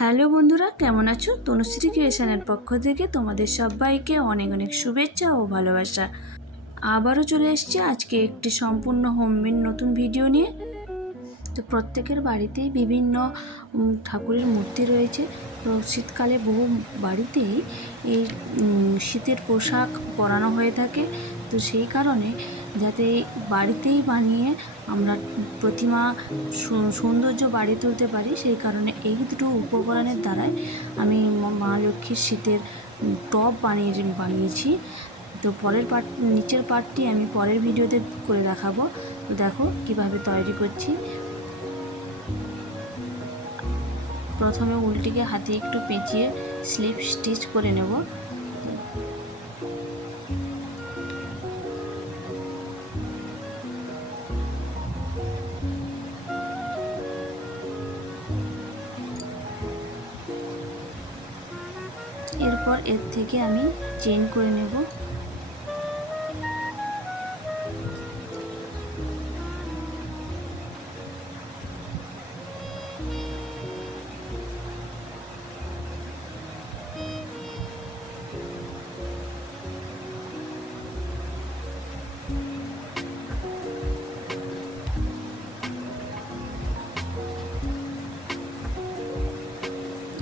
Hello বন্ধুরা, কেমন আছো? তনুশ্রী ক্রিয়েশনের পক্ষ থেকে তোমাদের সবাইকে অনেক অনেক শুভেচ্ছা ও ভালোবাসা। আবারও চলে এসেছি আজকে একটি সম্পূর্ণ হোমমেড নতুন ভিডিও নিয়ে। তো প্রত্যেকের বাড়িতেই বিভিন্ন ঠাকুরের মূর্তি রয়েছে। তো শীতকালে বহু বাড়িতেই এই শীতের পোশাক পরানো হয়ে থাকে। তো সেই কারণে যাতে বাড়িতেই বানিয়ে আমরা প্রতিমা সৌন্দর্য বাড়িয়ে তুলতে পারি, সেই কারণে এই দুটো উপকরণের দ্বারাই আমি মা লক্ষ্মীর শীতের টব বানিয়েছি। তো নিচের পার্টটি আমি পরের ভিডিওতে করে দেখাবো। তো দেখো কিভাবে তৈরি করছি। প্রথমে উল্টিকে হাতে একটু পেঁচিয়ে স্লিপ স্টিচ করে নেব। এরপর এর থেকে আমি চেইন করে নেব।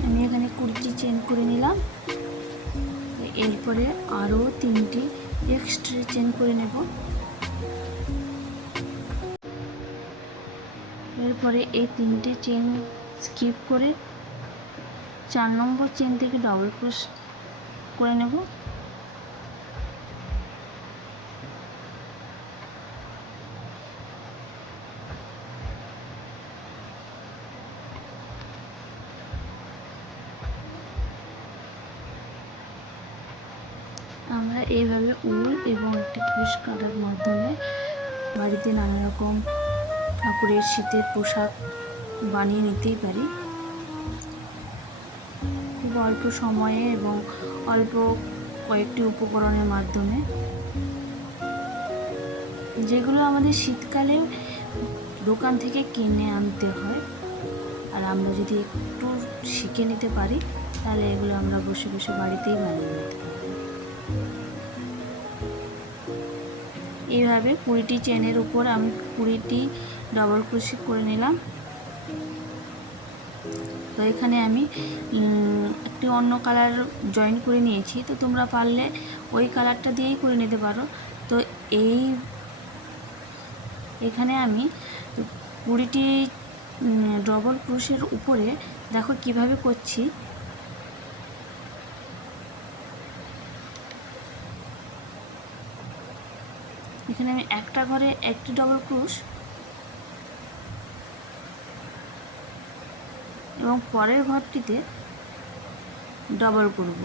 আমি এখানে 20টি চেইন করে নিলাম। এরপরে আরও 3টি এক্সট্রা চেইন করে নেব। এরপরে এই 3টে চেইন স্কিপ করে 4 নম্বর চেইন থেকে ডবল ক্রোশ করে নেব। আমরা এইভাবে উল এবং একটি কুশ কাটার মাধ্যমে বাড়িতে নানা রকম ঠাকুরের শীতের পোশাক বানিয়ে নিতেই পারি, খুব অল্প সময়ে এবং অল্প কয়েকটি উপকরণের মাধ্যমে, যেগুলো আমাদের শীতকালে দোকান থেকে কিনে আনতে হয়। আর আমরা যদি একটু শিখে নিতে পারি তাহলে এগুলো আমরা বসে বসে বাড়িতেই বানিয়ে নিতে পারি। এইভাবে 20টি চেনের উপর আমি 20টি ডবল ক্রোশে করে নিলাম। তো এখানে আমি একটি অন্য কালার জয়েন করে নিয়েছি। তো তোমরা পারলে ওই কালারটা দিয়েই করে নিতে পারো। তো এখানে আমি 20টি ডবল ক্রোশের উপরে দেখো কিভাবে করছি। এখানে আমি একটা ঘরে একটি ডবল ক্রোশ এবং পরের ঘরটিতে ডবল করব।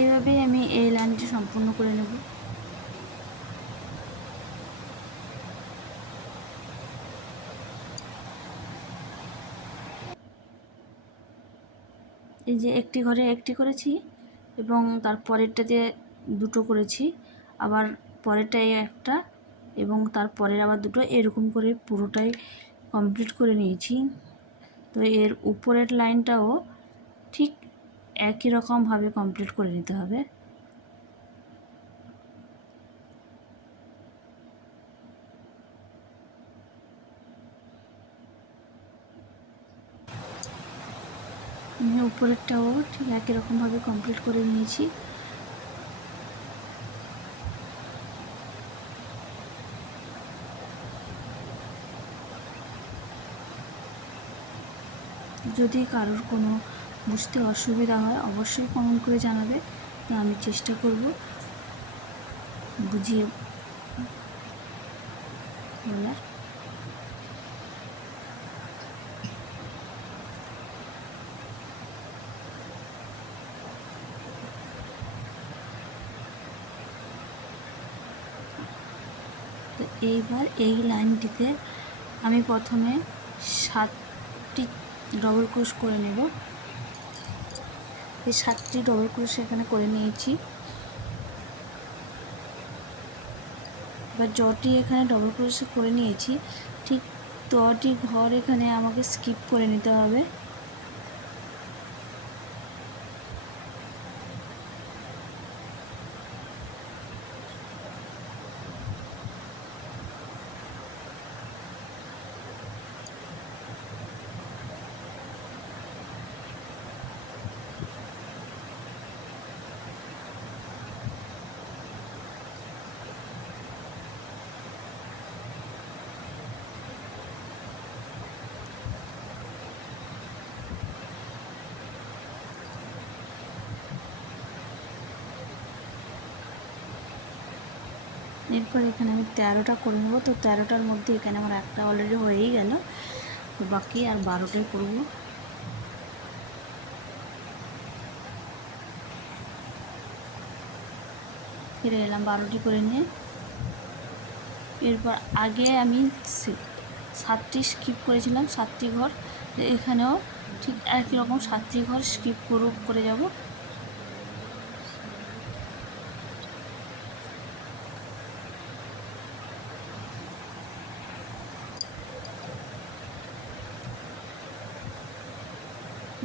এইভাবেই আমি এই লাইনটি সম্পূর্ণ করে নেব। এই যে একটি ঘরে একটি করেছি এবং তার পরেরটাতে দুটো করেছি, আবার পরেরটাই একটা এবং তার পরের আবার দুটো, এরকম করে পুরোটাই কমপ্লিট করে নিয়েছি। তো এর উপরের লাইনটাও ঠিক একই রকমভাবে কমপ্লিট করে নিতে হবে। আমি উপরেরটাও ঠিক একই রকমভাবে কমপ্লিট করে নিয়েছি। যদি কারোর কোনো বুঝতে অসুবিধা হয় অবশ্যই কমেন্ট করে জানাবে, তো আমি চেষ্টা করব বুঝিয়ে বলার। এইবার এই লাইনটিতে আমি প্রথমে 7টি ডবল ক্রোশ করে নেব। এই 7টি ডবল ক্রোশ এখানে করে নিয়েছি। এবার যটি এখানে ডবল ক্রোশ করে নিয়েছি, ঠিক তটি ঘর এখানে আমাকে স্কিপ করে নিতে হবে। এরপর এখানে আমি 13টা করে নেব। তো 13টার মধ্যে এখানে আমার একটা অলরেডি হয়েই গেল, তো বাকি আর 12টাই করব। ফিরে এলাম 12টি করে নিয়ে। এরপর আগে আমি 7টি স্কিপ করেছিলাম, 7টি ঘর, এখানেও ঠিক একই রকম 7টি ঘর স্কিপ করে যাব।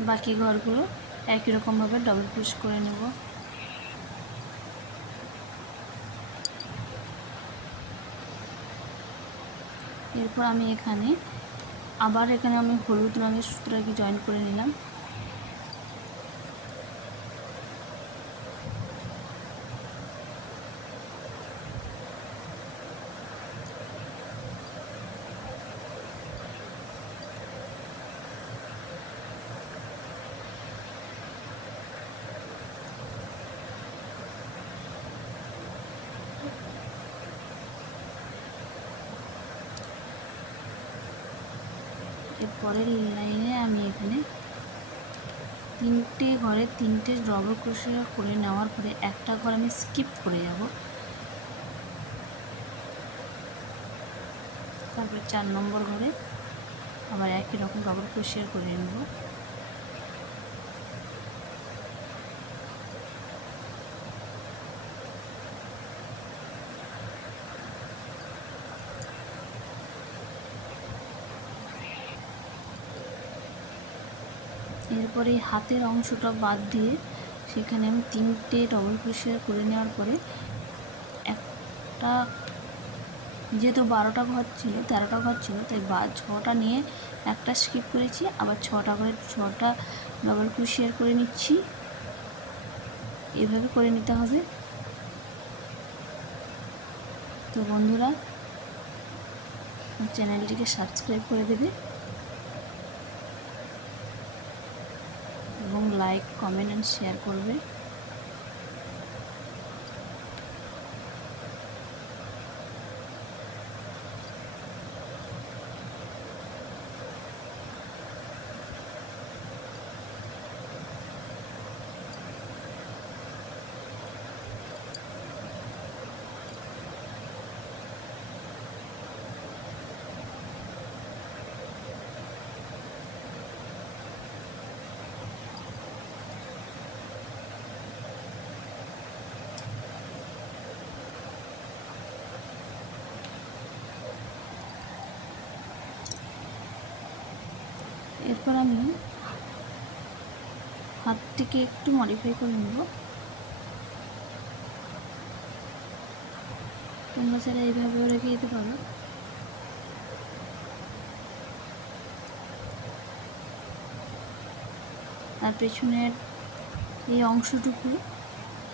বাকি ঘরগুলো একই রকমভাবে ডবল ক্রোশ করে নেব। এরপর আমি এখানে আমি হলুদ রঙের সুতোটাকে জয়েন করে নিলাম। এর পরের লাইনে আমি এখানে 3টে ঘরে 3টে ডবল ক্রোশে করে নেওয়ার পরে একটা ঘর আমি স্কিপ করে যাব। তারপরে 4 নম্বর ঘরে আবার একই রকম ডবল ক্রোশে করে নেব। এরপরে হাতের অংশটা বাদ দিয়ে সেখানে আমি 3টে ডবল ক্রোশে করে নেওয়ার পরে একটা, যেহেতু 12টা ঘর ছিল 13টা ঘর ছিল, তাই 6টা নিয়ে একটা স্কিপ করেছি, আবার 6টা করে 6টা ডবল ক্রোশে করে নিচ্ছি। এভাবে করে নিতে হবে। তো বন্ধুরা, চ্যানেলটিকে সাবস্ক্রাইব করে দেবে এবং লাইক, কমেন্ট এন্ড শেয়ার করবে। এরপর আমি হাতটিকে একটু মডিফাই করে নেব। তোমরা চাইলে এইভাবেও রেখে দিতে পারো। আর পেছনের এই অংশটুকু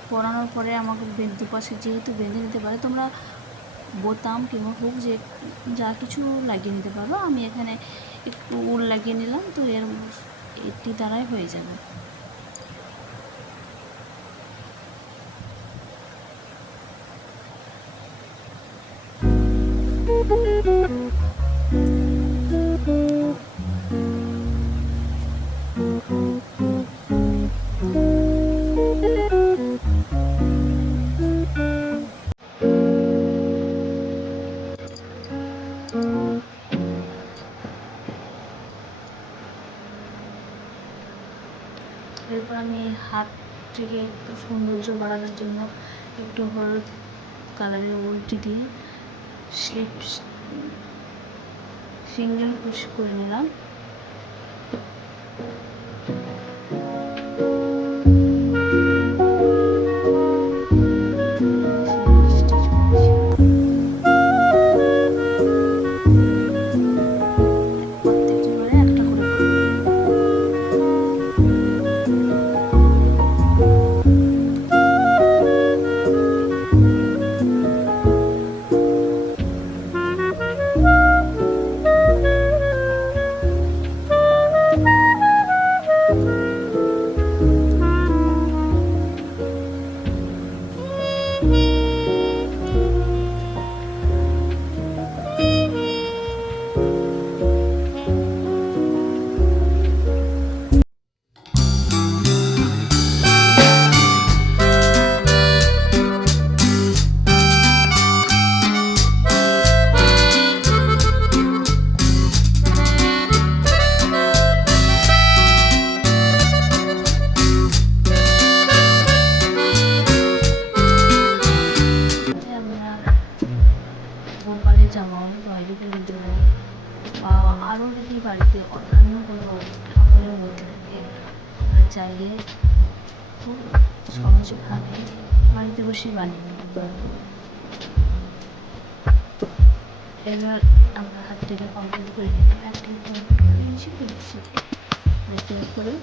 পরানোর পরে আমাকে দুপাশে যেহেতু বেঁধে নিতে পারে, তোমরা বোতাম কিংবা হুক যা কিছু লাগিয়ে নিতে পারো। আমি এখানে একটু উল লাগিয়ে নিলাম, তো এটি দ্বারাই হয়ে যাবে। এরপর আমি হাতটিকে একটু সৌন্দর্য বাড়ানোর জন্য একটু হলুদ কালারের উলটি দিয়ে সিঙ্গেল পুশ করে নিলাম। প্রত্যেকটি ঘরে একটা করে করব। গোপালের জামা বাইরে করে দেবো, বা আরও যদি বাড়িতে অন্যান্য কোনো ঠাকুরের মধ্যে থেকে আমরা চাইলে খুব সহজভাবে বাড়িতে বসে বানিয়ে নিতে পারবো। এবার আমরা হাতটিকে কমপ্লিট করে নিলাম। একটি বেশি করে